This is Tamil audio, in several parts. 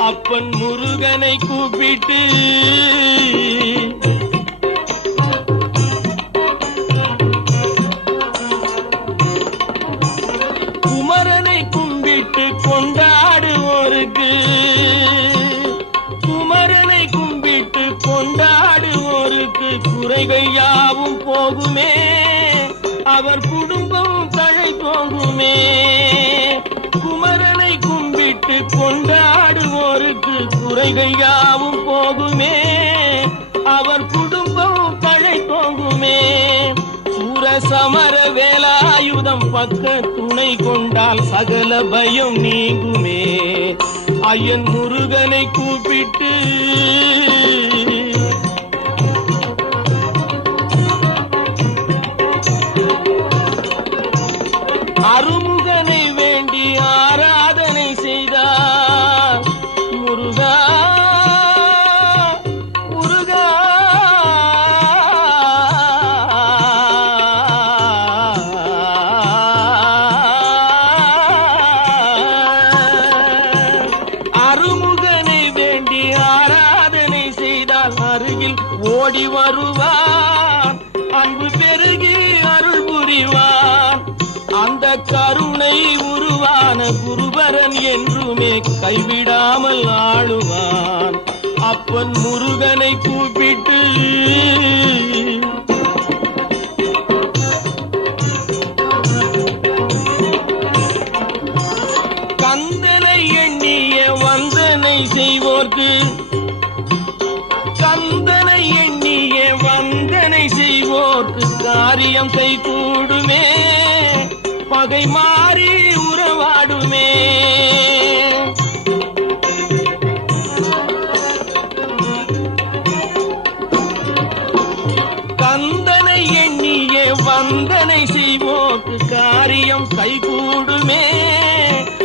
அப்பன் முருகனை கூப்பிட்டு குமரனை கும்பிட்டு கொண்டாடுவோருக்கு குமரனை கும்பிட்டு கொண்டாடுவோருக்கு குறைகள் யாவும் போகுமே. அவர் குடும்பம் தழை போகுமே. குமரனை கும்பிட்டு கொண்டாடுவோருக்கு குறைகள் யாவும் போகுமே. அவர் குடும்பம் பழை போகுமே சூர சமர வேலாயுதம் பக்க துணை கொண்டால் சகல பயம் நீங்குமே. ஐயன் முருகனை கூப்பிட்டு ஓடி வருவான். அன்பு பெருகி அருள் புரிவான். அந்த கருணை உருவான குருபரன் என்றுமே கைவிடாமல் ஆளுவான். அப்பன் முருகனை கூப்பிட்டு கந்தனை எண்ணிய வந்தனை செய்வோர்க்கு காரியம் கை கூடுமே. பகை மாறி உறவாடுமே. கந்தனை எண்ணிய வந்தனை செய்வோக்கு காரியம் கை கூடுமே.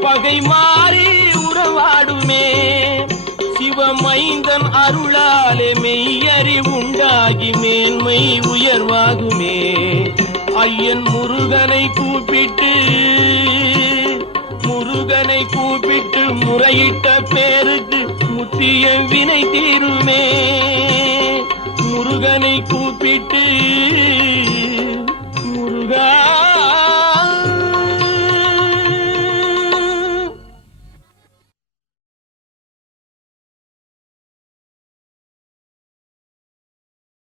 பகை மாறி உறவாடுமே. சிவமைந்தன் அருளாலே மெய்யறி உண்டாகி மேன்மை உயர்வாகுமே. ஐயன் முருகனை கூப்பிட்டு முருகனை கூப்பிட்டு முறையிட்ட பேருக்கு முத்திய வினை தீருமே. முருகனை கூப்பிட்டு